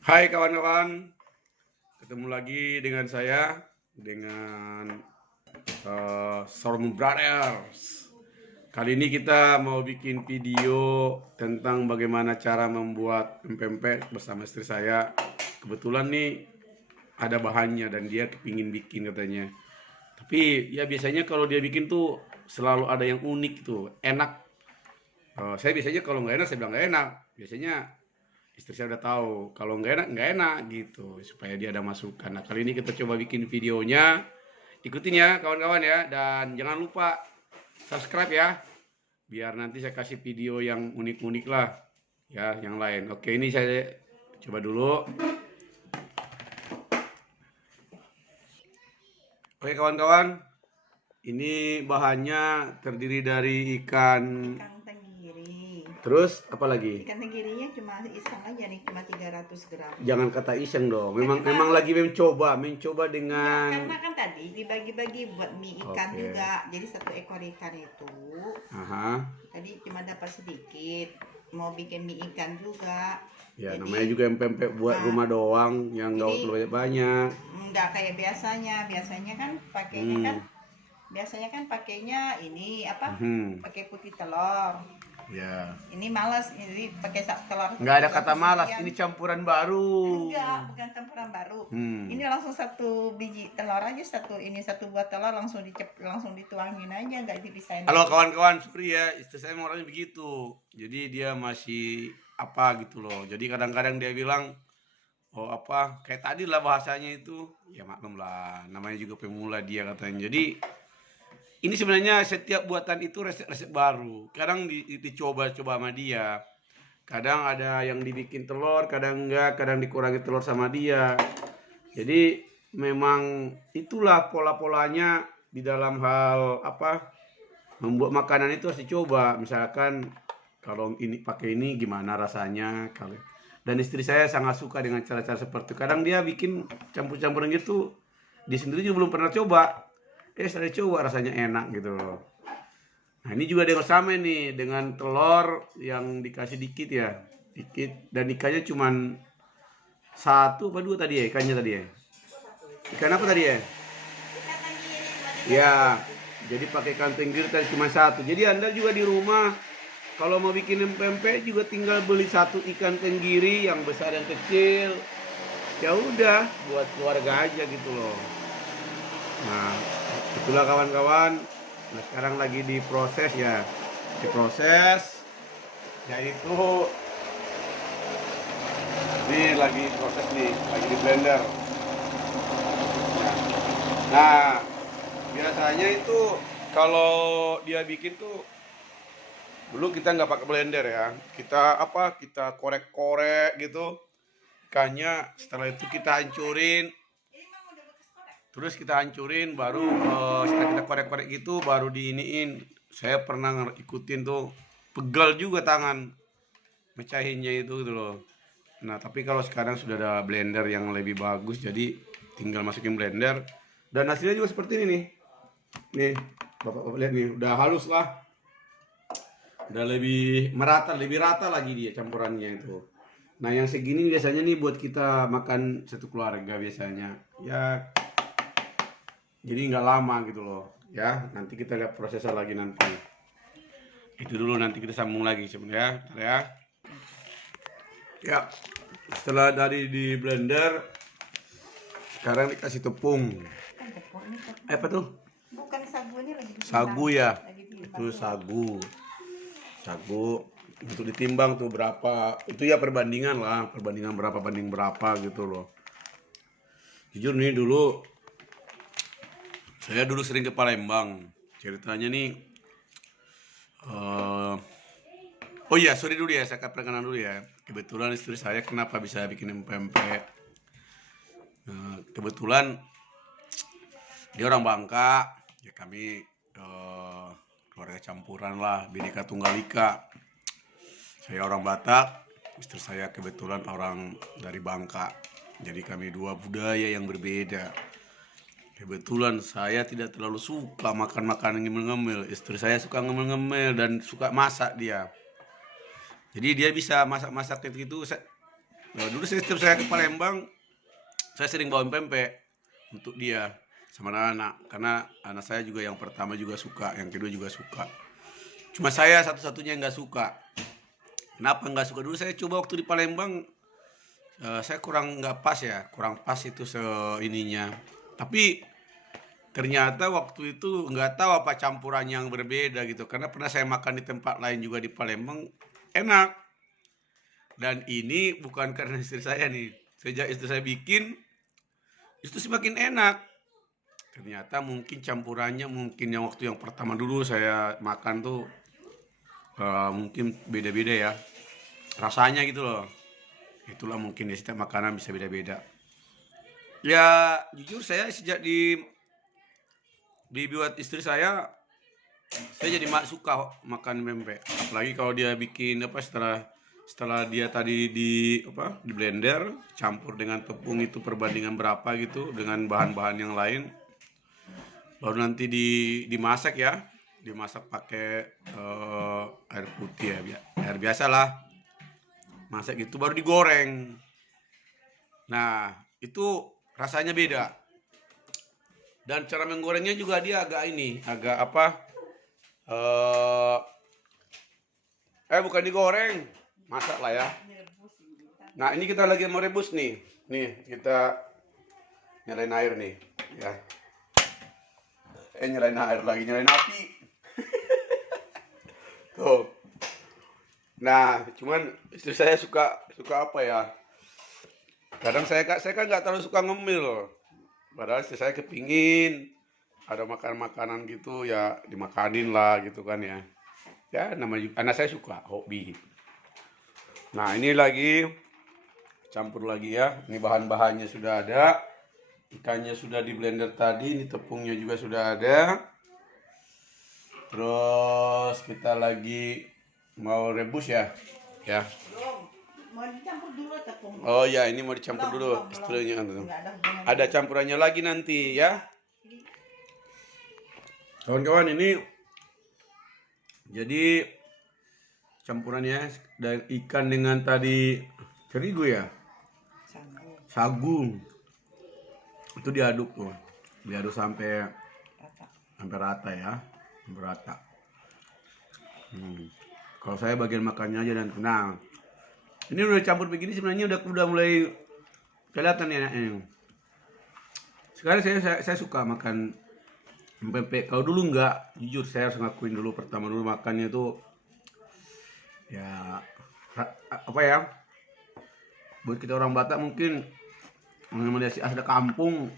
Hai kawan-kawan, ketemu lagi dengan saya, dengan Storm Brothers. Kali ini kita mau bikin video tentang bagaimana cara membuat pempek bersama istri saya. Kebetulan nih ada bahannya dan dia kepingin bikin katanya. Tapi ya biasanya kalau dia bikin tuh selalu ada yang unik tuh, enak. Saya biasanya kalau nggak enak saya bilang nggak enak. Biasanya istri saya udah tahu kalau nggak enak gitu supaya dia ada masukan. Nah, kali ini kita coba bikin videonya, ikutin ya kawan-kawan ya, dan jangan lupa subscribe ya biar nanti saya kasih video yang unik-unik lah ya, yang lain. Oke, ini saya coba dulu. Oke kawan-kawan, ini bahannya terdiri dari ikan. Ikan tenggiri. Terus apa lagi? Ikan tenggirinya cuma iseng aja nih, cuma 300 gram. Jangan kata iseng dong. Memang Kita- memang lagi mencoba Enggak, dengan. karena kan tadi dibagi-bagi buat mie ikan Oke. juga. Jadi satu ekor ikan itu Aha. tadi cuma dapat sedikit. Mau bikin mie ikan juga. Ya, Jadi, namanya juga yang pempek buat nah, rumah doang, yang nggak jadi- perlu banyak-banyak. enggak kayak biasanya. Biasanya kan pakainya ini apa? Pakai putih telur. Ya. Ini malas, ini pakai telur. Nggak ada kata malas, sekian. ini campuran baru. Enggak, bukan campuran baru. Hmm. Ini langsung satu biji telur aja, satu buah telur langsung langsung dituangin aja, nggak dipisahin. Halo kawan-kawan, sorry ya, istri saya orangnya begitu. Jadi dia masih apa gitu loh. Jadi kadang-kadang dia bilang, oh apa, kayak tadi lah bahasanya itu. Ya maklum lah, namanya juga pemula dia katanya. Jadi ini sebenarnya setiap buatan itu resep-resep baru. Kadang dicoba-coba sama dia. Kadang ada yang dibikin telur, kadang enggak, kadang dikurangi telur sama dia. Jadi memang itulah pola-polanya di dalam hal apa, membuat makanan itu harus dicoba. Misalkan kalau ini pakai ini gimana rasanya kalau. Dan istri saya sangat suka dengan cara-cara seperti itu. Kadang dia bikin campur-campuran gitu, dia sendiri juga belum pernah coba. Saya coba rasanya enak gitu loh. Nah ini juga dengan sama nih, dengan telur yang dikasih dikit ya, dikit, dan ikannya cuman satu apa dua tadi ya, ikannya tadi ya. Ikan apa tadi ya? Ya, jadi pakai ikan tenggiri tadi cuma satu. Jadi Anda juga di rumah kalau mau bikin pempek juga tinggal beli satu ikan tenggiri, yang besar yang kecil. Ya udah, buat keluarga aja gitu loh. Nah, itulah kawan-kawan. Nah, sekarang lagi diproses ya. Diproses. Yaitu ini lagi proses nih, lagi di blender. Nah, biasanya itu kalau dia bikin tuh dulu kita nggak pakai blender ya. Kita korek-korek gitu ikannya. Setelah itu kita hancurin. Terus kita hancurin, baru setelah kita korek-korek gitu baru diiniin. Saya pernah ikutin tuh, pegal juga tangan mecahinnya itu gitu loh. Nah tapi kalau sekarang sudah ada blender yang lebih bagus, jadi tinggal masukin blender dan hasilnya juga seperti ini nih. Nih bapak lihat nih, udah halus lah, udah lebih merata, lebih rata lagi dia campurannya itu. Nah yang segini biasanya nih buat kita makan satu keluarga biasanya ya. Jadi nggak lama gitu loh ya. Nanti kita lihat prosesnya lagi nanti. Itu dulu, nanti kita sambung lagi sebenarnya ya. Ya, setelah dari di blender, sekarang dikasih tepung. Apa tuh? Bukan sagu, ini lagi ditimbang. Sagu ya. Lagi ditimbang. Itu sagu. Sagu untuk ditimbang tuh berapa. Itu ya perbandingan lah, perbandingan berapa banding berapa gitu loh. Jujur nih dulu, saya dulu sering ke Palembang. Ceritanya nih, oh iya, sorry dulu ya, saya perkenalan dulu ya. Kebetulan istri saya kenapa bisa bikin pempek. Kebetulan dia orang Bangka, ya kami keluarga campuran lah, Bhinneka Tunggal Ika. Saya orang Batak, istri saya kebetulan orang dari Bangka. Jadi kami dua budaya yang berbeda. Kebetulan saya tidak terlalu suka makan makanan ngemil-ngemil. Istri saya suka ngemil-ngemil dan suka masak dia. Jadi dia bisa masak-masak itu Nah, dulu setiap saya ke Palembang, saya sering bawain pempek untuk dia sama anak-anak, karena anak saya juga yang pertama juga suka, yang kedua juga suka. Cuma saya satu-satunya yang nggak suka. Kenapa nggak suka? Dulu saya coba waktu di Palembang, saya kurang nggak pas ya, kurang pas itu ininya. Tapi ternyata waktu itu nggak tahu apa campurannya yang berbeda gitu, karena pernah saya makan di tempat lain juga di Palembang, enak. Dan ini bukan karena istri saya nih, sejak istri saya bikin, itu semakin enak. Ternyata mungkin campurannya, mungkin yang waktu yang pertama dulu saya makan tuh mungkin beda-beda ya rasanya gitu loh. Itulah mungkin ya, setiap makanan bisa beda-beda. Ya jujur saya sejak dibuat istri saya jadi suka makan pempek. Apalagi kalau dia bikin apa, setelah dia tadi di blender, campur dengan tepung itu perbandingan berapa gitu dengan bahan-bahan yang lain. Baru nanti dimasak ya. Dimasak pakai air putih ya, air biasa lah. Masak itu baru digoreng. Nah, itu rasanya beda. Dan cara menggorengnya juga dia agak apa? eh bukan digoreng, masak lah ya. Nah, ini kita lagi mau rebus nih. Nih, kita nyalain air nih, ya. Nyalain air lagi, nyalain api. Tuh. Nah, cuman istri saya suka apa ya? Kadang saya kan nggak terlalu suka ngemil. Padahal istri saya kepingin ada makanan gitu ya, dimakanin lah gitu kan ya. Ya namanya anak saya suka, hobi. Nah, ini lagi campur lagi ya. Ini bahan-bahannya sudah ada. Ikannya sudah di blender tadi, ini tepungnya juga sudah ada. Terus kita lagi mau rebus ya. Ya. Belum. Mau dicampur dulu tepung. Oh ya, ini mau dicampur dulu Belum. istilahnya. Nggak ada hubungannya. Ada campurannya lagi nanti ya. Kawan-kawan, ini jadi campurannya dari ikan dengan tadi terigu ya, sagu, itu diaduk tuh, diaduk sampai rata ya, sampai rata. Kalau saya bagian makannya aja dan tenang. Ini udah campur begini sebenarnya udah mulai kelihatan enaknya. Sekarang saya suka makan pempek. Kalau dulu enggak, jujur saya harus ngakuin dulu, pertama dulu makannya itu ya apa ya, buat kita orang Batak mungkin namanya asli kampung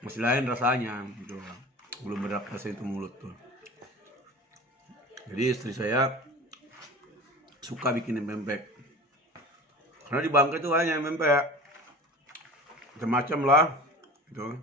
masih lain rasanya gitu, belum beradaptasi itu mulut tuh. Jadi istri saya suka bikinin pempek, karena di Bangka itu banyak pempek macam-macam lah gitu.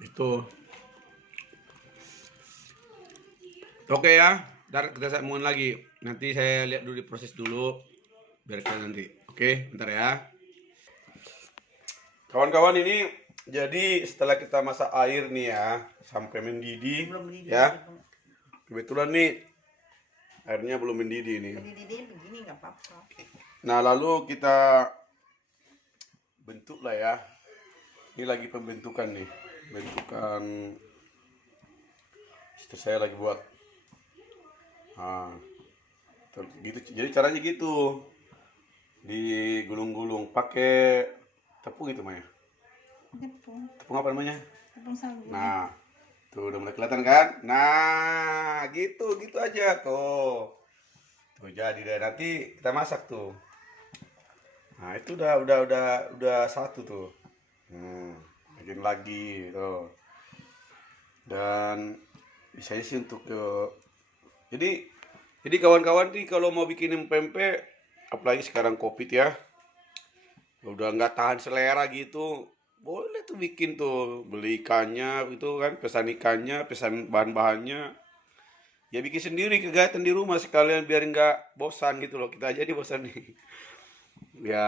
Itu oke ya, ntar kita sambungin lagi. Nanti saya lihat dulu, diproses dulu biar kalian nanti. Oke, bentar ya. Kawan-kawan, ini jadi setelah kita masak air nih ya sampai mendidih ya. Kebetulan nih airnya belum mendidih nih. Didih begini nggak apa-apa. Nah, lalu kita bentuk lah ya. Ini lagi pembentukan nih. Bentukan istri saya lagi buat. Nah, gitu. Jadi caranya gitu. Digulung-gulung pakai tepung itu Maya. Tepung apa namanya? Tepung sagu. Nah, tuh udah mulai kelihatan kan? Nah, gitu aja tuh. Tuh jadi deh, nanti kita masak tuh. Nah, itu udah satu tuh. Bikin lagi tuh. Dan biasanya sih untuk jadi kawan-kawan nih kalau mau bikinin pempek, apalagi sekarang Covid ya, udah nggak tahan selera gitu, boleh tuh bikin tuh, beli ikannya itu kan, pesan ikannya, pesan bahan-bahannya, ya bikin sendiri kegiatan di rumah sekalian biar nggak bosan gitu loh. Kita aja nih bosan nih. Ya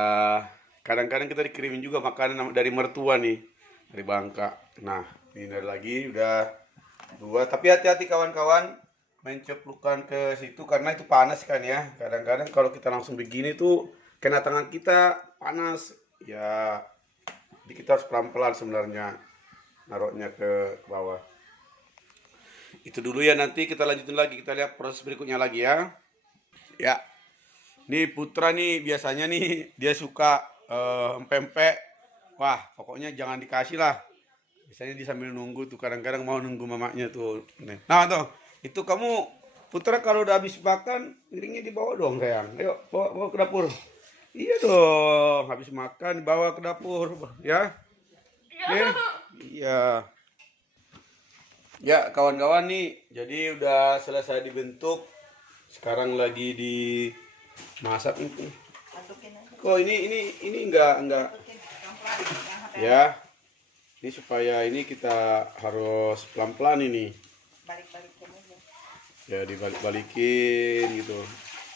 kadang-kadang kita dikirimin juga makanan dari mertua nih, dari Bangka. Nah ini dari lagi udah dua, tapi hati-hati kawan-kawan, menceplukan ke situ karena itu panas kan ya. Kadang-kadang kalau kita langsung begini tuh kena tangan kita panas. Ya, jadi kita harus pelan-pelan sebenarnya naruhnya ke bawah. Itu dulu ya, nanti kita lanjutin lagi, kita lihat proses berikutnya lagi ya. Ya, nih Putra nih biasanya nih dia suka empek-empek. Wah, pokoknya jangan dikasih lah. Biasanya dia sambil nunggu tuh, kadang-kadang mau nunggu mamanya tuh. Nah tuh, itu kamu Putra kalau udah habis makan, piringnya dibawa dong sayang. Ayo, bawa ke dapur. Iya dong, habis makan bawa ke dapur ya. Nih, iya. Ya kawan-kawan nih, jadi udah selesai dibentuk. Sekarang lagi dimasak ini. Aduknya aja. Kok ini enggak Aduknya pelan-pelan. Jangan sampai ya. Ini supaya ini kita harus pelan-pelan ini. balik-balikin aja. Ya dibalik-balikin gitu.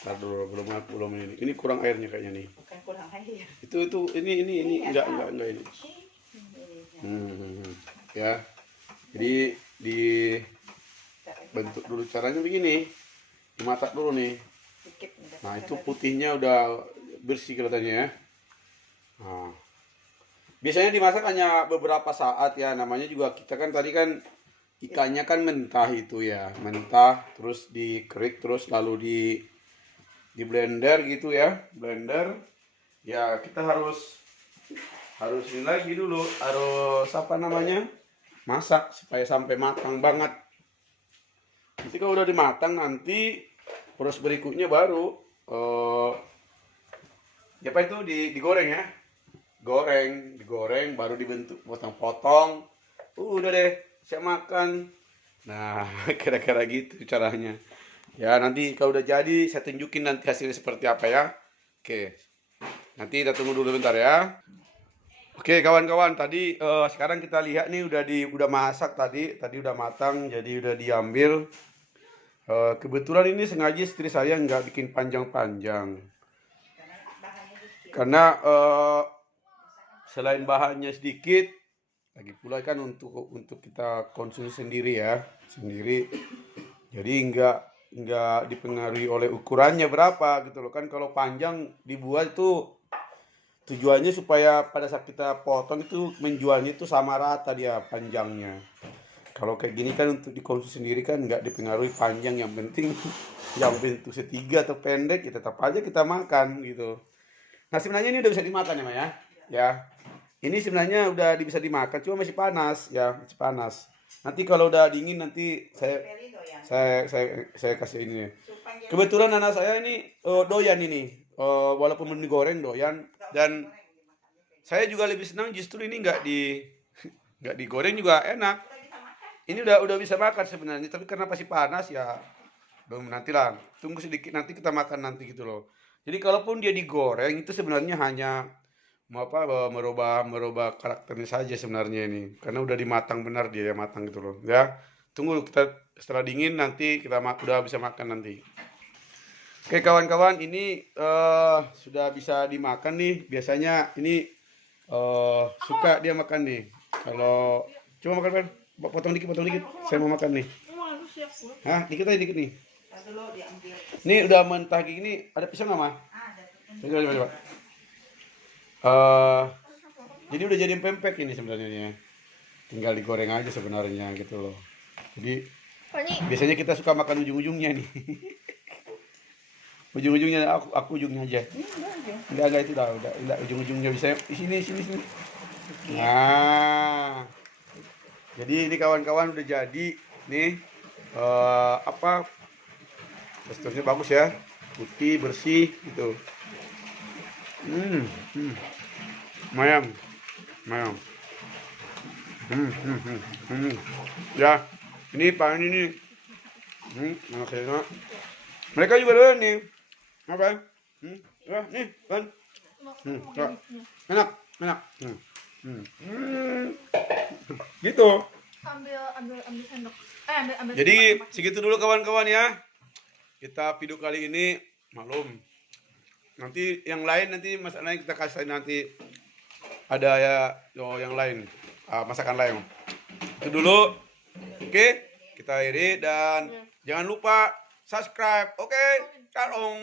Ntar dulu belum ini. Ini kurang airnya kayaknya nih. Bukan kurang air. Itu ini Iya, enggak ini. Ini. Ya. Jadi dibentuk dulu caranya begini. Dimasak dulu nih. Dikit udah. Nah, itu putihnya udah bersih kelihatannya ya. Nah, biasanya dimasak hanya beberapa saat ya. Namanya juga kita kan tadi kan ikannya kan mentah itu ya. Mentah terus dikerik terus lalu di blender gitu ya. Blender. Ya, kita harus ini lagi dulu. Harus apa namanya? Masak supaya sampai matang banget. Nanti kalau udah dimatang nanti proses berikutnya baru apa itu digoreng ya. Digoreng baru dibentuk potong-potong. Udah deh, siap makan. Nah, kira-kira gitu caranya. Ya, nanti kalau udah jadi saya tunjukin nanti hasilnya seperti apa ya. Oke. Nanti kita tunggu dulu bentar ya. Oke kawan-kawan, tadi sekarang kita lihat nih udah masak tadi udah matang, jadi udah diambil. Kebetulan ini sengaja istri saya nggak bikin panjang-panjang, Karena bahannya dikit. karena selain bahannya sedikit, lagi pula kan untuk kita konsumsi sendiri ya, sendiri. Jadi nggak dipengaruhi oleh ukurannya berapa gitu loh kan. Kalau panjang dibuat itu tujuannya supaya pada saat kita potong itu menjualnya itu sama rata dia panjangnya. Kalau kayak gini kan untuk dikonsumsi sendiri kan nggak dipengaruhi panjang, yang penting yang bentuk segitiga atau pendek ya tetap aja kita makan gitu. Nah sebenarnya ini udah bisa dimakan ya Maya. Ya, ini sebenarnya udah bisa dimakan, cuma masih panas ya, masih panas. Nanti kalau udah dingin nanti Beli doyan. saya kasih ini. Supaya Kebetulan anak saya ini doyan ini, walaupun belum digoreng doyan. Dan saya juga lebih senang justru ini nggak digoreng juga enak. Ini udah bisa makan sebenarnya, tapi karena masih panas ya belum, nantilah tunggu sedikit nanti kita makan nanti gitu loh. Jadi kalaupun dia digoreng itu sebenarnya hanya mau apa merubah karakternya saja sebenarnya ini. Karena udah dimatang benar dia matang gitu loh. Ya. Tunggu kita setelah dingin nanti kita udah bisa makan nanti. Oke kawan-kawan, ini sudah bisa dimakan nih. Biasanya ini suka dia makan nih. Kalau coba makan, Pan. Potong dikit. Saya mau makan nih. Hah, dikit aja dikit nih. dulu diambil. Ini udah mentah gini, ada pisang nggak, Mah? Ada. Coba. Jadi udah jadi pempek ini sebenarnya. Tinggal digoreng aja sebenarnya gitu loh. Jadi biasanya kita suka makan ujung-ujungnya nih. Ujung-ujungnya aku ujungnya aja. Enggak itu udah ujung-ujungnya bisa di sini. Nah. Jadi ini kawan-kawan udah jadi nih teksturnya bagus ya. Putih, bersih gitu. Mayam. Ya, ini Pak ini. Makanya. Mereka juga doyan nih. Apa? Ya, nih, kan. Enak. Gitu. ambil sendok. Ambil Jadi tempat. segitu dulu kawan-kawan ya. Kita video kali ini maklum. Nanti yang lain masalah kita kasih nanti ada ya yang lain masakan lain. Itu dulu. Oke, kita akhiri dan Jangan lupa subscribe. Oke, shalom.